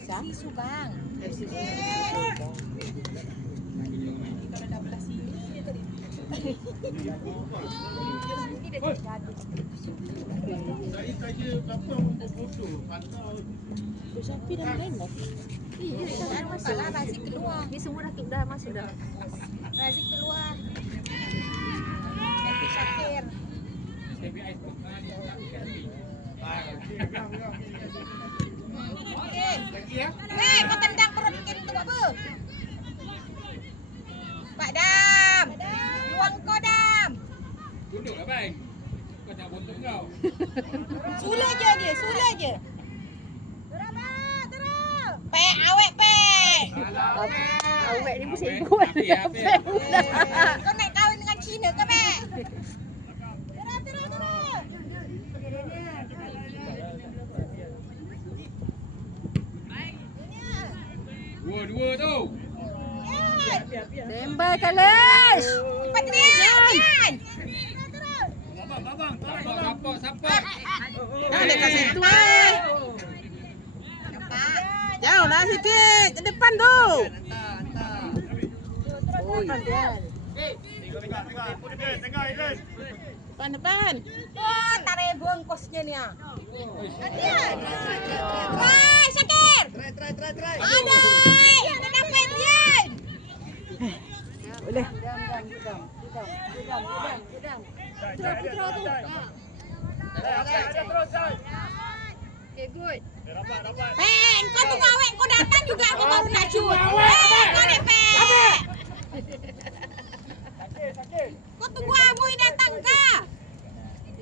Sisu bang. Kalau dah belah sini dia tadi. Ini dah jadi. Saya tanya berapa bodoh pantau. Sapi dah main dah. Iya, dah masalah Razik keluar. Ni semua dah masuk dah. Razik keluar. Nanti Syakir. Kau tendang perut Kim tu apa? Pak Dam. Luang kau Dam. Tunduk lah bang. Kau tak bontot kau. Sula je dia, sula je. Pek, awek pek. Awak ni pusing buat. Kau nak kahwin dengan Cina ke pek? Terus. Dua tu. Tembak Kalash. Cepat Rian. Abang. Sabar. Dah dekat situ eh. Jauh lah sikit. Ke depan tu. Depan. Oh, tak rebung kosnya ni ah. Rian. Wah, Syakir. Try. Adai, kita dapat Rian. Boleh. Putra tu. Okay, good. Kau tunggu awek kau datang juga aku baru nak cut. Kau ni pek. Kau tunggu Amoy datang ke?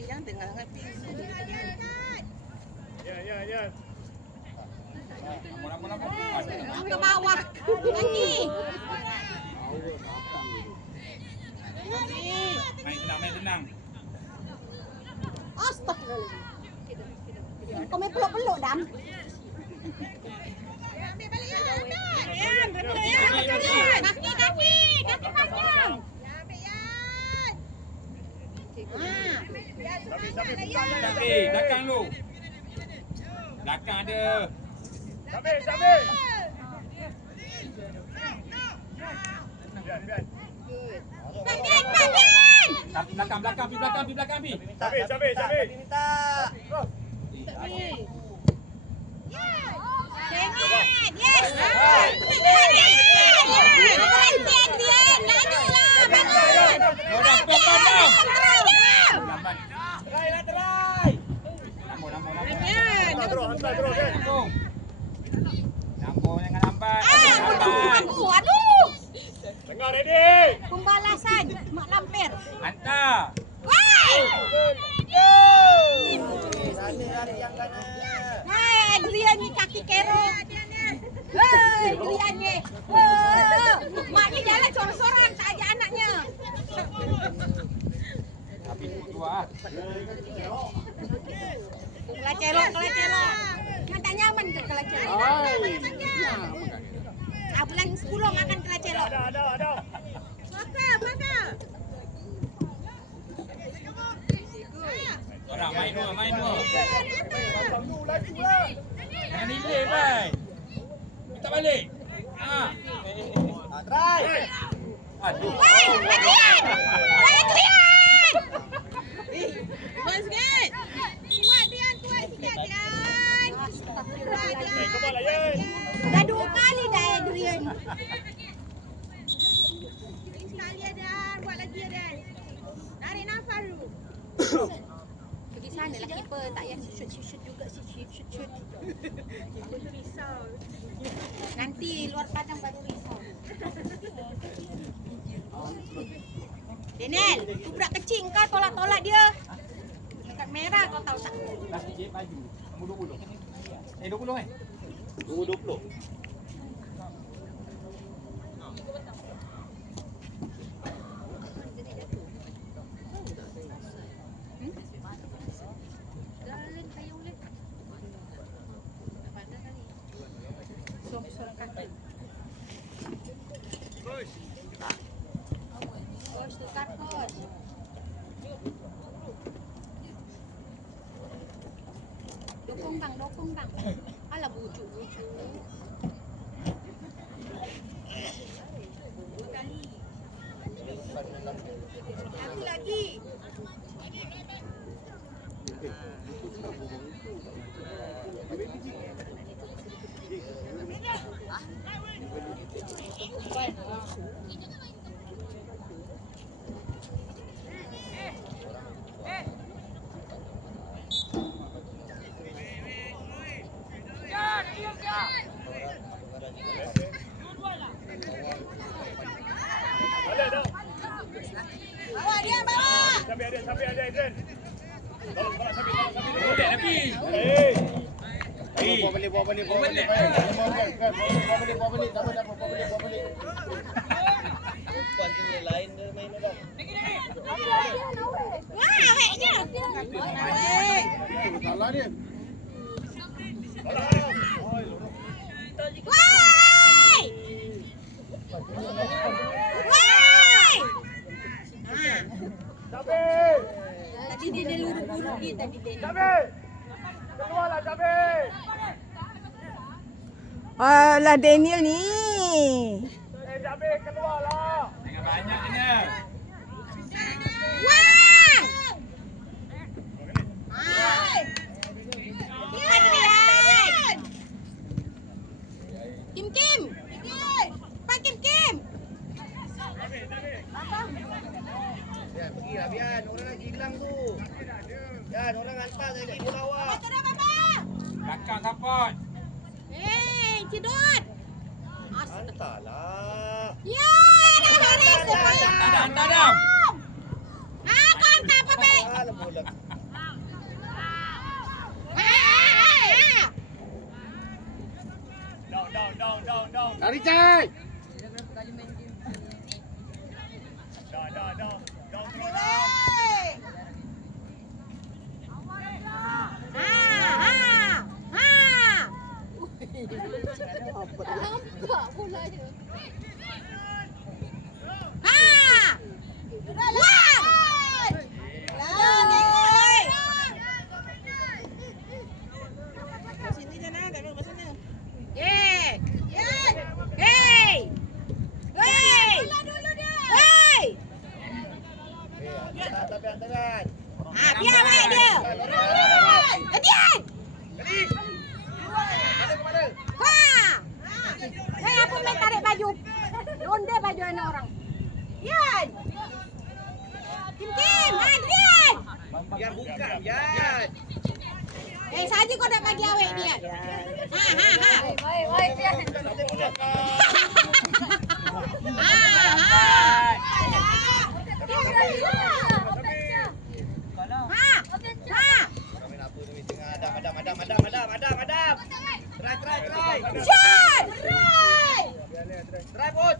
Yang tengah ngapi. Ya. Lama. Ke bawah. Lagi. Main tenang. Astagfirullahaladzim. Kau main peluk-peluk Dam. Kaki panjang. Sabi, belakang lu. Belakang ada. Sabi. Belakang. Sabi. Sengat. Yes. Adrian, lajulah. Bangun. Lambat. Hantar terus kan. Lambung jangan lambat. Aduh. Tengah ready. Pembalasan Mak Lampir. Hantar. Wai. Lari yang kanan. Hai, Adrian ni kaki kerok. Hei, Adrian ni. Mak ni jalan sorang-sorang tak ajak anaknya. Tapi tua. Kelah celok. Yang tak nyaman ke kelah celok? Bulan 10 makan kelah celok. Ada. Makan. Orang main dua. Laju lah. Jangan delay bang. Minta balik. Try. Aduh. Adrian! Kuat sikit. Kuat sikit, Adrian. Astagfirullahaladzim. Kembali lah, Yen. Dah 2 kali dah Adrian. Sekali Adrian, buat lagi Adrian. Tarik nafas dulu. Pergi sana lah keeper, tak payah shoot juga shoot. Keeper tu risau. Nanti luar padang baru risau. Daniel, tu budak kecil kau tolak-tolak dia. Dekat merah kau tahu tak? Nasi je baju. Nombor 20. 20 kan? 20. Coach, tukar coach. Dukung bang. Alah bujuk. Bawa dia, bawa. Sampai ada Adrian. Tolong sampai. Boleh tapi. Bawa balik. Tak apa. Bukan dia lain dia main dah. Wah, heknya. Salah dia. Wai! Wai! Sampai. Tadi dia lurus-lurus dia tadi dia. Sampai. Keluarlah sampai. Alah Daniel ni. Sampai keluarlah. Jangan banyak kena. Wang! Hai. Adrian. Kim. Pak Kim. Biar pergilah Bian, orang lagi hilang tu. Bian, orang hantar lagi bola awak. Belakang support. Cedot. Hantarlah. Ya, dah habis. Hantar dah. Kau hantar apa, Bek? Alah bola. Down. Lari cai. Dah. Nampak bola je. Sini je nak, tak perlu sana. Tapi hantaran. Biar baik dia. Adian. Kemana? Apa main tarik baju? Ronda baju anak orang. Yan. Kim, Adrian. Biar buka, Bian. Saja kau nak bagi awek dia. Madam. Try. Shot!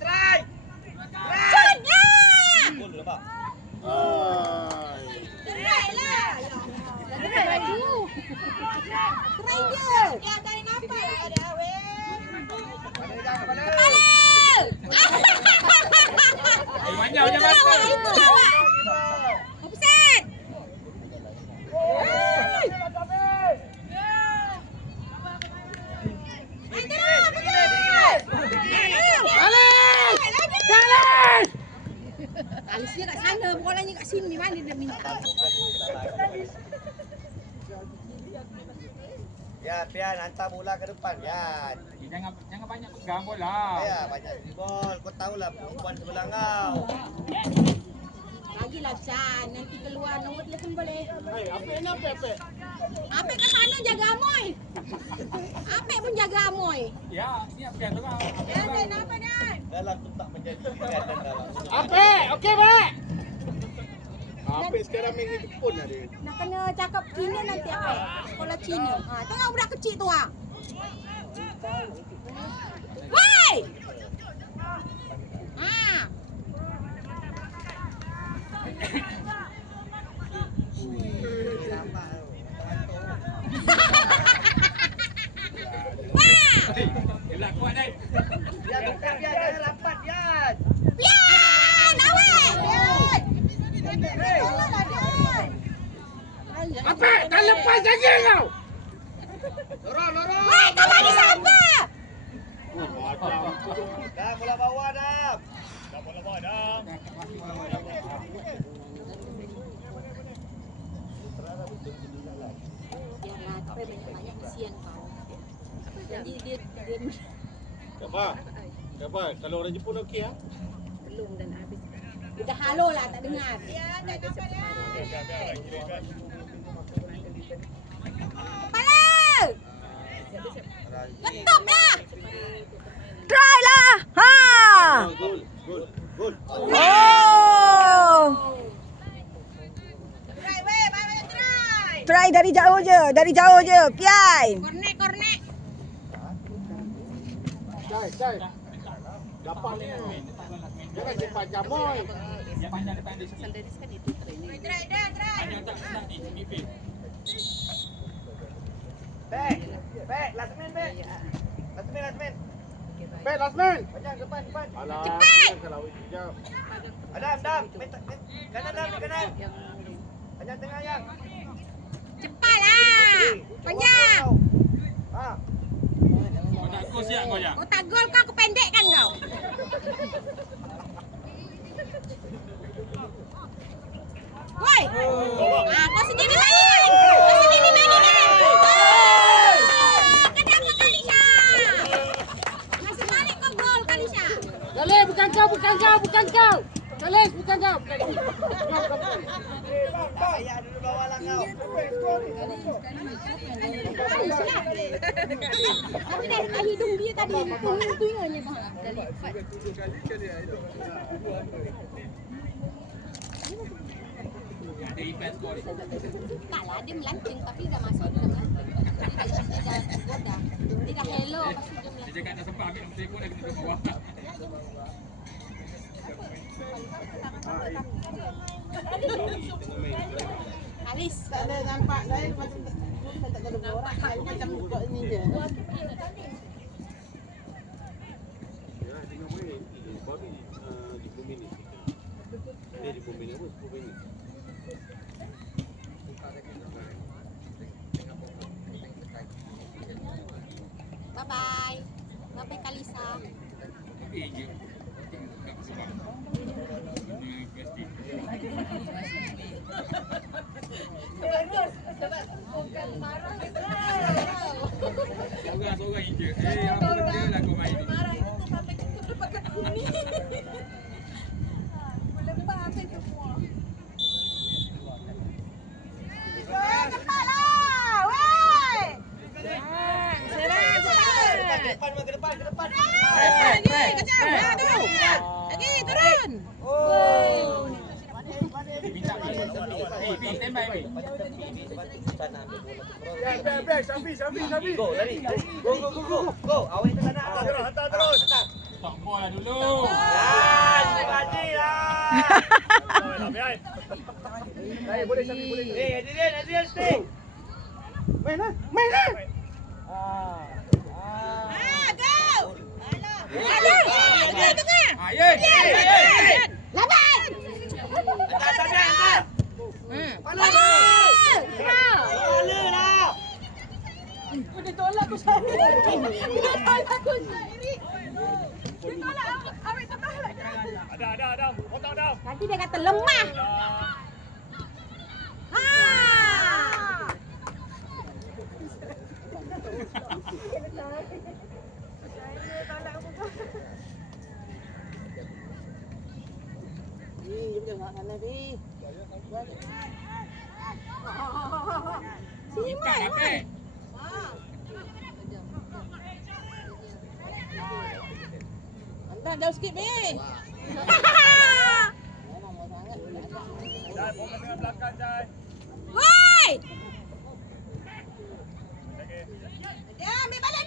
Try. Shot! Gol dah, Pak. Try lah. Try baju. Try dia. Dia tarik nafas. Ada awek. Kepala. Banyak je mata. Itu awak. Offset. Alisnya kat sana, bolanya kat sini. Mana dia minta? Ya, Pian hantar bola ke depan, Pian. Jangan banyak pegang bola. Ya, banyak dribble. Kau tahulah perempuan sebelah kau. Lagilah Chan, nanti keluar nombor telefon boleh. Apa ni apa? Apek ke sana jaga Amoy. Apek pun jaga Amoy. Ya, ni apa yang orang. Dan apa Dan? Dalam tu tak menjadi kelihatan dalam. Okey, Pak. Apa sekarang main Jepun lah dia. Nak kena cakap Cina nanti Apek. Sekolah Cina. Tengok budak kecil tu ah. Woi! Gelak kuat dah. Biar buka, Biar jangan rapat, Biar. Pian! Awek! Pian! Apa? Tak lepas saja kau. Lorong. Woi, kau bagi siapa? Dah bola bawah dah. Biarlah, tak payah banyak-banyak kesian kau. Jadi dia Siapa? Kalau orang Jepun okey ah. belum dan habis. Udah halo lah, tak dengar. Ya, tak dapat lah. Kepala! Letup lah! Try lah. Ha. Gol. Oh. Try weh, banyak try. Try dari jauh je. Piai. Kornek. Cai. Dapat ni. Jangan simpan jamoy. Yang panjang depan dia. Try dah. Panjang tak senang ni. Pipin. Back. Last man. Baik, last man. Panjang depan. Alah, Cepat. kalau sekejap. Adam. Kanan. Panjang tengah yang. Cepat lah. Panjang. Ha. Kau nak gol siap kau ya. Kau tak gol kau, aku pendekkan kau. Woi. Kau sendiri main ni. Kenapa Kalisha? Masih balik kau gol Kalisha. Khalid, bukan kau. Khalid, bukan kau. Ayah dulu bawah lah kau. Aku dah dekat hidung dia tadi. Tunggu-tunggunya bang. Ada event skor ni. Taklah, dia melancing tapi dah masuk dia dah melancing. Dia dah goda. Dia dah hello lepas tu dia Dia melancing. cakap dah sempat ambil nombor telefon dia kena ke bawah. Alis. Tak ada nampak lain macam tak ada orang macam muka ni je. Bye-bye. Bye-bye Kalisa. Eh je. Tak sebab. Ini pasti. Seorang je. Apa benda lah kau main ni. Marah itu sampai kita pakai bumi. Melempar habis semua. Weh, kepala! Weh! Serang! Ke depan. Lagi, kejap! Lagi, turun! Minta Pi, standby Pi. Baik, Syafiq. Go, lari. Go. Awak itu sana atas. Hantar terus. Stop bola dulu. Haji lah. Boleh Syafiq, boleh. Adrian stay. Main lah. Go! Alah! Tengah! Ayun. Laban! Atas. Bola lah! Dia tolak aku sendiri. Ada. Otak dah. Nanti dia kata lemah. Dia tengok sana ni. Minta apa? Hantar jauh sikit ni. Jai, bola tengah belakang, Jai. Woi! Dia ambil balik.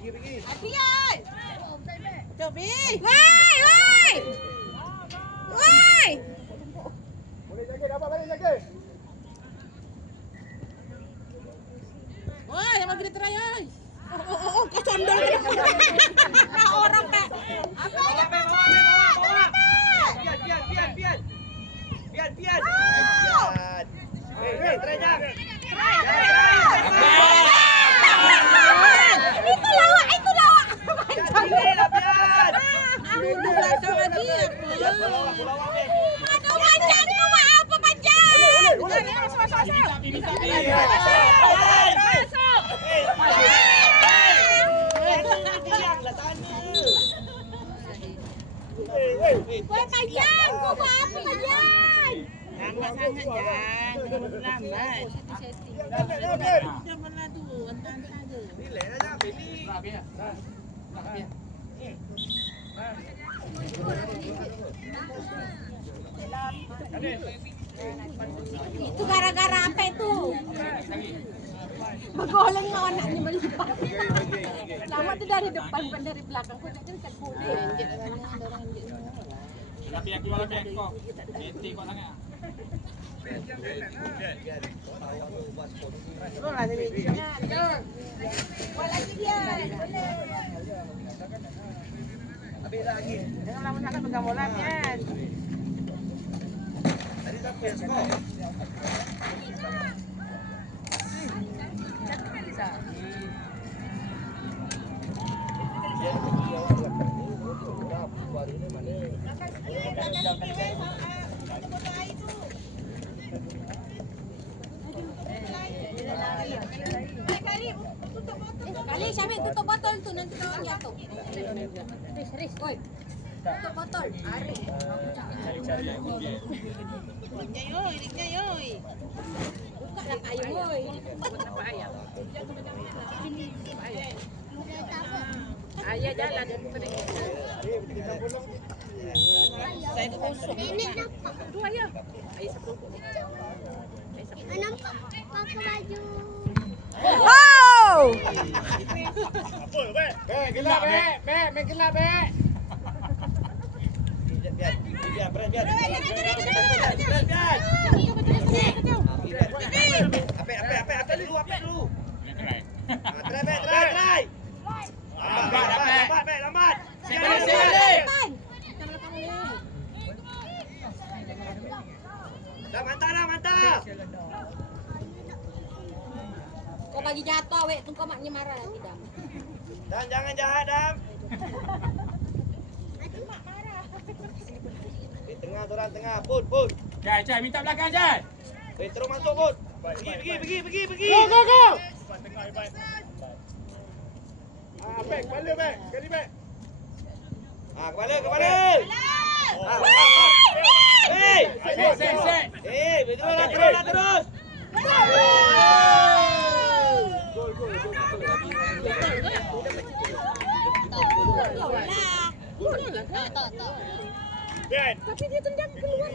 Pergi. Adrian! Jom Pi. Woi! Boleh jaga, dapat balik jaga. Wah, yang bagi dia try oi. Oh, kau condol ke depan. Orang tak. Apa? Biar. Try jang. Itu lawak. Biar. Duduk belakang lagi apa? Pulau Panjang tu buat apa panjang? Minta Pi. Masuk. biar. Tak biar. Itu gara-gara apa itu? Bergoleng sama anaknya melipat. Lama tuh dari depan bukan dari belakang. Kok jadi kan boleh. Tapi yang keluar biar kau. Beti kau sangat. Belum lah sini. Buat lagi dia. Ambil lagi. Jangan lama sangat pegang bola Pian. Tadi siapa yang skor? Kali Syamil tutup botol tu nanti kawan jatuh. Riz, woi. Tutup botol. Ari. Iringnya yoi. Buka lah ayam woi. Apa ayam? Ayah jalan sering. Saya kosong. Nenek nampak. Dua ayam. Ayah satu. Nampak pakai baju. Oh! Gelap, main gelap, Biar, biar. Apa dulu? Try. Lambat. Dah mantap. Kau bagi jatuh, wek. Tunggu maknya marah lagi dah. Dan jangan jahat, Dam. Di tengah, orang tengah. Put. Jai, minta belakang Jai. Terus masuk, Put. Pergi. Go! Back, kembali back. Kali back. Kepala. Hei! Set. Terus. Biar. Tapi dia tendang keluar.